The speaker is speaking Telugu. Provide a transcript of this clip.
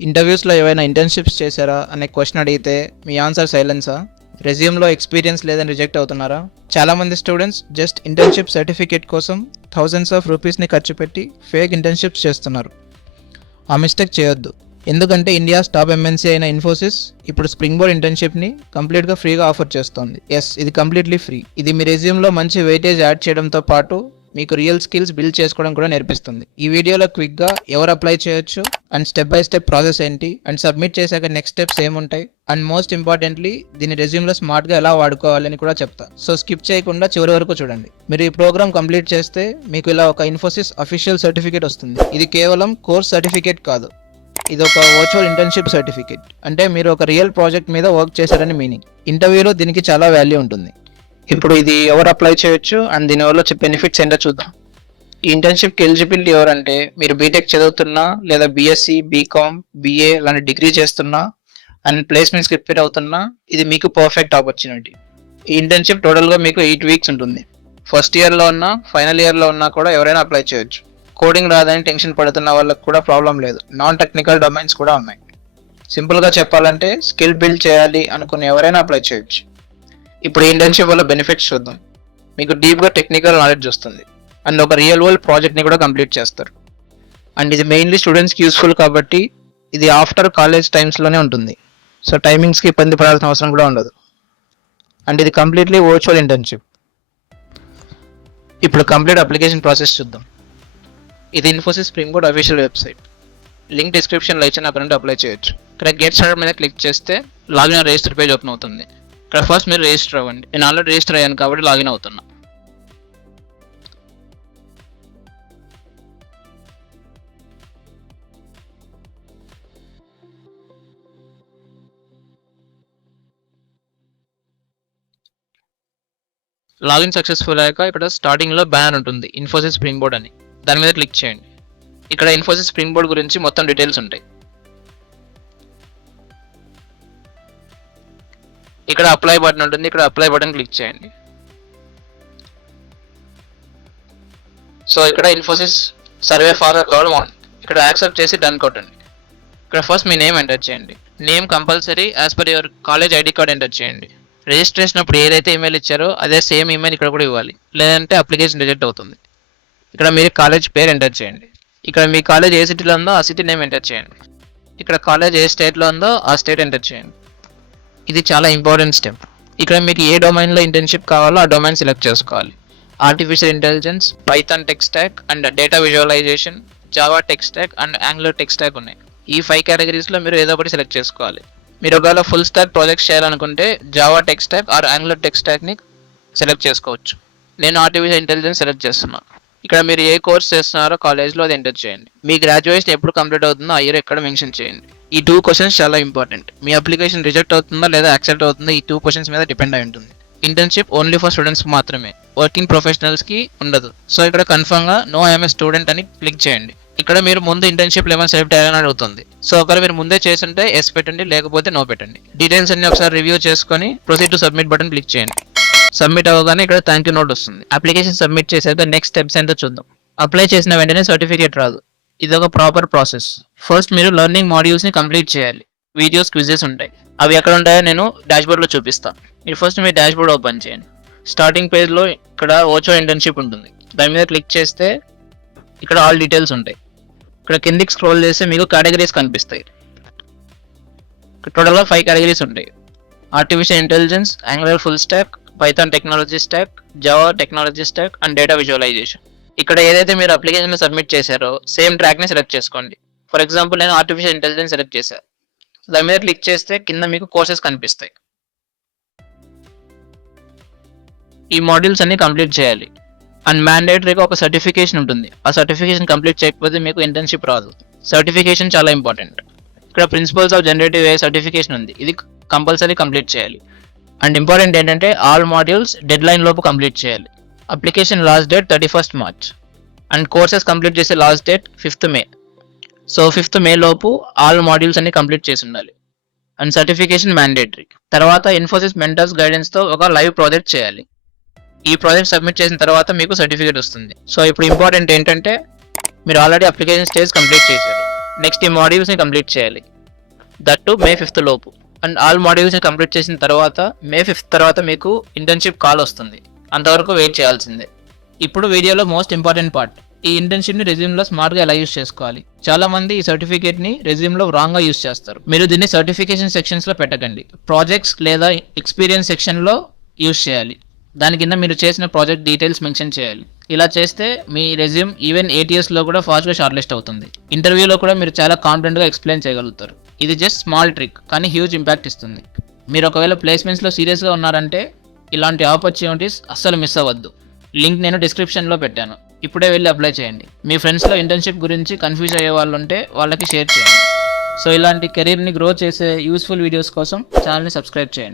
ఇంటర్వ్యూస్లో ఏవైనా ఇంటర్న్షిప్స్ చేశారా అనే క్వశ్చన్ అడిగితే మీ ఆన్సర్ సైలెన్సా? రెజ్యూమ్లో ఎక్స్పీరియన్స్ లేదని రిజెక్ట్ అవుతున్నారా? చాలామంది స్టూడెంట్స్ జస్ట్ ఇంటర్న్షిప్ సర్టిఫికేట్ కోసం థౌజండ్స్ ఆఫ్ రూపీస్ని ఖర్చు పెట్టి ఫేక్ ఇంటర్న్షిప్స్ చేస్తున్నారు. ఆ మిస్టేక్ చేయొద్దు. ఎందుకంటే ఇండియాస్ టాప్ ఎంఎన్సీ అయిన ఇన్ఫోసిస్ ఇప్పుడు స్ప్రింగ్ బోర్డ్ ఇంటర్న్షిప్ని కంప్లీట్గా ఫ్రీగా ఆఫర్ చేస్తోంది. ఎస్, ఇది కంప్లీట్లీ ఫ్రీ. ఇది మీ రెజ్యూమ్లో మంచి వెయిటేజ్ యాడ్ చేయడంతో పాటు మీకు రియల్ స్కిల్స్ బిల్డ్ చేసుకోవడం కూడా నేర్పిస్తుంది. ఈ వీడియోలో క్విక్గా ఎవరు అప్లై చేయొచ్చు and step by step process ఏంటి అండ్ సబ్మిట్ చేశాక నెక్స్ట్ స్టెప్స్ ఏముంటాయి అండ్ మోస్ట్ ఇంపార్టెంట్లీ దీన్ని రెజ్యూమ్లో స్మార్ట్గా ఎలా వాడుకోవాలని కూడా చెప్తా. సో స్కిప్ చేయకుండా చివరి వరకు చూడండి. మీరు ఈ ప్రోగ్రామ్ కంప్లీట్ చేస్తే మీకు ఇలా ఒక ఇన్ఫోసిస్ అఫీషియల్ సర్టిఫికేట్ వస్తుంది. ఇది కేవలం కోర్స్ సర్టిఫికేట్ కాదు, ఇది ఒక వర్చువల్ ఇంటర్న్షిప్ సర్టిఫికేట్. అంటే మీరు ఒక రియల్ ప్రాజెక్ట్ మీద వర్క్ చేశారని మీనింగ్. ఇంటర్వ్యూలో దీనికి చాలా వాల్యూ ఉంటుంది. ఇప్పుడు ఇది ఎవరు అప్లై చేయొచ్చు అండ్ దీనివల్ల వచ్చే బెనిఫిట్స్ ఏంటో చూద్దాం. ఈ ఇంటర్న్షిప్కి ఎలిజిబిలిటీ ఎవరంటే మీరు బీటెక్ చదువుతున్నా లేదా బీఎస్సీ, బీకామ్, బీఏ లాంటి డిగ్రీ చేస్తున్నా అండ్ ప్లేస్మెంట్స్కి ప్రిపేర్ అవుతున్నా ఇది మీకు పర్ఫెక్ట్ ఆపర్చునిటీ. ఈ ఇంటర్న్షిప్ టోటల్గా మీకు 8 వీక్స్ ఉంటుంది. ఫస్ట్ ఇయర్లో ఉన్నా ఫైనల్ ఇయర్లో ఉన్నా కూడా ఎవరైనా అప్లై చేయొచ్చు. కోడింగ్ రాదని టెన్షన్ పడుతున్న వాళ్ళకి కూడా ప్రాబ్లం లేదు. నాన్ టెక్నికల్ డొమైన్స్ కూడా ఉన్నాయి. సింపుల్గా చెప్పాలంటే స్కిల్ బిల్డ్ చేయాలి అనుకుని ఎవరైనా అప్లై చేయొచ్చు. ఇప్పుడు ఈ ఇంటర్న్షిప్ వల్ల బెనిఫిట్స్ చూద్దాం. మీకు డీప్గా టెక్నికల్ నాలెడ్జ్ వస్తుంది అండ్ ఒక రియల్ వరల్డ్ ప్రాజెక్ట్ని కూడా కంప్లీట్ చేస్తారు. అండ్ ఇది మెయిన్లీ స్టూడెంట్స్కి యూస్ఫుల్ కాబట్టి ఇది ఆఫ్టర్ కాలేజ్ టైమ్స్లోనే ఉంటుంది. సో టైమింగ్స్కి ఇబ్బంది పడాల్సిన అవసరం కూడా ఉండదు. అండ్ ఇది కంప్లీట్లీ వర్చువల్ ఇంటర్న్షిప్. ఇప్పుడు కంప్లీట్ అప్లికేషన్ ప్రాసెస్ చూద్దాం. ఇది Infosys spring board official website. Link డిస్క్రిప్షన్లో ఇచ్చిన అక్కడ నుండి అప్లై చేయొచ్చు. ఇక్కడ గెట్ స్టార్టెడ్ మీద క్లిక్ చేస్తే లాగిన్ రిజిస్టర్ పేజ్ ఓపెన్ అవుతుంది. ఇక్కడ ఫస్ట్ మీరు రిజిస్టర్ అవ్వండి. నేను ఆల్రెడీ రిజిస్టర్ అయ్యాను కాబట్టి లాగిన్ అవుతున్నా. లాగిన్ సక్సెస్ఫుల్ అయ్యాక ఇక్కడ స్టార్టింగ్లో బ్యానర్ ఉంటుంది ఇన్ఫోసిస్ స్ప్రింగ్ బోర్డ్ అని. దాని మీద క్లిక్ చేయండి. ఇక్కడ ఇన్ఫోసిస్ స్ప్రింగ్ బోర్డ్ గురించి మొత్తం డీటెయిల్స్ ఉంటాయి. ఇక్కడ అప్లై బటన్ ఉంటుంది. ఇక్కడ అప్లై బటన్ క్లిక్ చేయండి. సో ఇక్కడ ఇన్ఫోసిస్ సర్వే ఫార్ కాల్ 1 ఇక్కడ యాక్సెప్ట్ చేసి డన్ కొట్టండి. ఇక్కడ ఫస్ట్ మీ నేమ్ ఎంటర్ చేయండి. Name compulsory as per your college ID card enter చేయండి. రిజిస్ట్రేషన్ అప్పుడు ఏదైతే ఈమెయిల్ ఇచ్చారో అదే సేమ్ ఈమెయిల్ ఇక్కడ కూడా ఇవ్వాలి, లేదంటే అప్లికేషన్ రిజెక్ట్ అవుతుంది. ఇక్కడ మీరు కాలేజ్ పేరు ఎంటర్ చేయండి. ఇక్కడ మీ కాలేజ్ ఏ సిటీలో ఉందో ఆ సిటీ నేమ్ ఎంటర్ చేయండి. ఇక్కడ కాలేజ్ ఏ స్టేట్లో ఉందో ఆ స్టేట్ ఎంటర్ చేయండి. ఇది చాలా ఇంపార్టెంట్ స్టెప్. ఇక్కడ మీకు ఏ డొమైన్లో ఇంటర్న్షిప్ కావాలో ఆ డొమైన్ సెలెక్ట్ చేసుకోవాలి. Artificial intelligence, Python tech stack and data visualisation, Java tech stack and Angular tech stack ఉన్నాయి. ఈ 5 కేటగిరీస్లో మీరు ఏదో ఒకటి సెలెక్ట్ చేసుకోవాలి. మీరు ఒకవేళ ఫుల్ స్టాక్ ప్రాజెక్ట్స్ చేయాలనుకుంటే Java tech stack or Angular tech స్టాక్ని సెలెక్ట్ చేసుకోవచ్చు. నేను ఆర్టిఫిషియల్ ఇంటెలిజెన్స్ సెలెక్ట్ చేస్తున్నాను. ఇక్కడ మీరు ఏ కోర్స్ చేస్తున్నారో కాలేజ్లో అది ఎంటర్ చేయండి. మీ గ్రాడ్యుయేషన్ ఎప్పుడు కంప్లీట్ అవుతుందో ఆ ఇయర్ ఎక్కడ మెన్షన్ చేయండి. ఈ 2 క్వశ్చన్స్ చాలా ఇంపార్టెంట్. మీ అప్లికేషన్ రిజెక్ట్ అవుతుందా లేదా యాక్సెప్ట్ అవుతుందా ఈ 2 క్వశ్చన్స్ మీద డిపెండ్ అయి ఉంటుంది. ఇంటర్న్షిప్ ఓన్లీ ఫర్ స్టూడెంట్స్ మాత్రమే, వర్కింగ్ ప్రొఫెషనల్స్కి ఉండదు. సో ఇక్కడ కన్ఫర్మ్గా నో ఐఎమ్ ఏ స్టూడెంట్ అని క్లిక్ చేయండి. ఇక్కడ మీరు ముందు ఇంటర్న్షిప్ ఏమైనా సెలెక్ట్ అయ్యాలని అడుగుతుంది. సో ఒకవేళ మీరు ముందే చేస్తుంటే ఎస్ పెట్టండి, లేకపోతే నో పెట్టండి. డీటెయిల్స్ అన్ని ఒకసారి రివ్యూ చేసుకొని proceed to submit button click చేయండి. సబ్మిట్ అవ్వగానే ఇక్కడ థ్యాంక్ యూ నోట్ వస్తుంది. అప్లికేషన్ సబ్మిట్ చేసాక నెక్స్ట్ స్టెప్స్ ఏంటో చూద్దాం. అప్లై చేసిన వెంటనే సర్టిఫికేట్ రాదు. ఇది ఒక ప్రాపర్ ప్రాసెస్. ఫస్ట్ మీరు లెర్నింగ్ మాడ్యూల్స్ని కంప్లీట్ చేయాలి. వీడియోస్, క్విజెస్ ఉంటాయి. అవి ఎక్కడ ఉంటాయో నేను డాష్బోర్డ్లో చూపిస్తాను. మీరు ఫస్ట్ మీ డాష్బోర్డ్ ఓపెన్ చేయండి. స్టార్టింగ్ పేజ్లో ఇక్కడ వర్చువల్ ఇంటర్న్షిప్ ఉంటుంది. దాని మీద క్లిక్ చేస్తే ఇక్కడ ఆల్ డీటెయిల్స్ ఉంటాయి. ఇక్కడ కిందికి స్క్రోల్ చేస్తే మీకు కేటగిరీస్ కనిపిస్తాయి. టోటల్గా 5 కేటగిరీస్ ఉంటాయి. Artificial intelligence, Angular full stack, Python technology stack, Java technology stack and data visualisation. ఇక్కడ ఏదైతే మీరు అప్లికేషన్ సబ్మిట్ చేశారో సేమ్ ట్రాక్ని సెలెక్ట్ చేసుకోండి. ఫర్ ఎగ్జాంపుల్ నేను ఆర్టిఫిషియల్ ఇంటెలిజెన్స్ సెలెక్ట్ చేశాను. దాని మీద క్లిక్ చేస్తే కింద మీకు కోర్సెస్ కనిపిస్తాయి. ఈ మాడ్యూల్స్ అన్ని కంప్లీట్ చేయాలి. అండ్ మ్యాండేటరీగా ఒక సర్టిఫికేషన్ ఉంటుంది. ఆ సర్టిఫికేషన్ కంప్లీట్ చేయకపోతే మీకు ఇంటర్న్షిప్ రాదు. సర్టిఫికేషన్ చాలా ఇంపార్టెంట్. ఇక్కడ principles of generative AI certification ఉంది. ఇది కంపల్సరీ కంప్లీట్ చేయాలి. అండ్ ఇంపార్టెంట్ ఏంటంటే ఆల్ మాడ్యూల్స్ డెడ్ లైన్ లోపు కంప్లీట్ చేయాలి. Application last date 31st March and courses complete చేసే last date 5th May. So 5th May లోపు ఆల్ మాడ్యూల్స్ అన్ని కంప్లీట్ చేసి ఉండాలి. And certification mandatory. తర్వాత ఇన్ఫోసిస్ మెంటర్స్ గైడెన్స్తో ఒక లైవ్ ప్రాజెక్ట్ చేయాలి. ఈ ప్రాజెక్ట్ సబ్మిట్ చేసిన తర్వాత మీకు సర్టిఫికేట్ వస్తుంది. సో ఇప్పుడు ఇంపార్టెంట్ ఏంటంటే మీరు ఆల్రెడీ అప్లికేషన్ స్టేజ్ కంప్లీట్ చేశారు. నెక్స్ట్ ఈ మాడ్యూల్స్ని కంప్లీట్ చేయాలి, దట్ టు మే 5th లోపు. అండ్ ఆల్ మాడ్యూల్స్ని కంప్లీట్ చేసిన తర్వాత మే 5th తర్వాత మీకు ఇంటర్న్షిప్ కాల్ వస్తుంది, అంతవరకు వెయిట్ చేయాల్సిందే. ఇప్పుడు వీడియోలో మోస్ట్ ఇంపార్టెంట్ పార్ట్, ఈ ఇంటర్న్షిప్ని రెజ్యూమ్లో స్మార్ట్గా ఎలా యూస్ చేసుకోవాలి. చాలా మంది ఈ సర్టిఫికేట్ని రెజ్యూమ్లో రాంగ్గా యూస్ చేస్తారు. మీరు దీన్ని సర్టిఫికేషన్ సెక్షన్స్లో పెట్టకండి, ప్రాజెక్ట్స్ లేదా ఎక్స్పీరియన్స్ సెక్షన్లో యూస్ చేయాలి. దాని కింద మీరు చేసిన ప్రాజెక్ట్ డీటెయిల్స్ మెన్షన్ చేయాలి. ఇలా చేస్తే మీ రెజ్యూమ్ ఈవెన్ ATSలో కూడా ఫాస్ట్గా షార్ట్ లిస్ట్ అవుతుంది. ఇంటర్వ్యూలో కూడా మీరు చాలా కాన్ఫిడెంట్గా ఎక్స్ప్లెయిన్ చేయగలుగుతారు. ఇది జస్ట్ స్మాల్ ట్రిక్, కానీ హ్యూజ్ ఇంపాక్ట్ ఇస్తుంది. మీరు ఒకవేళ ప్లేస్మెంట్స్లో సీరియస్గా ఉన్నారంటే ఇలాంటి ఆపర్చునిటీస్ అస్సలు మిస్ అవ్వద్దు. లింక్ నేను డిస్క్రిప్షన్లో పెట్టాను, ఇప్పుడే వెళ్ళి అప్లై చేయండి. మీ ఫ్రెండ్స్లో ఇంటర్న్షిప్ గురించి కన్ఫ్యూజ్ అయ్యే వాళ్ళు ఉంటే వాళ్ళకి షేర్ చేయండి. సో ఇలాంటి కెరీర్ని గ్రో చేసే యూస్ఫుల్ వీడియోస్ కోసం ఛానల్ని సబ్స్క్రైబ్ చేయండి.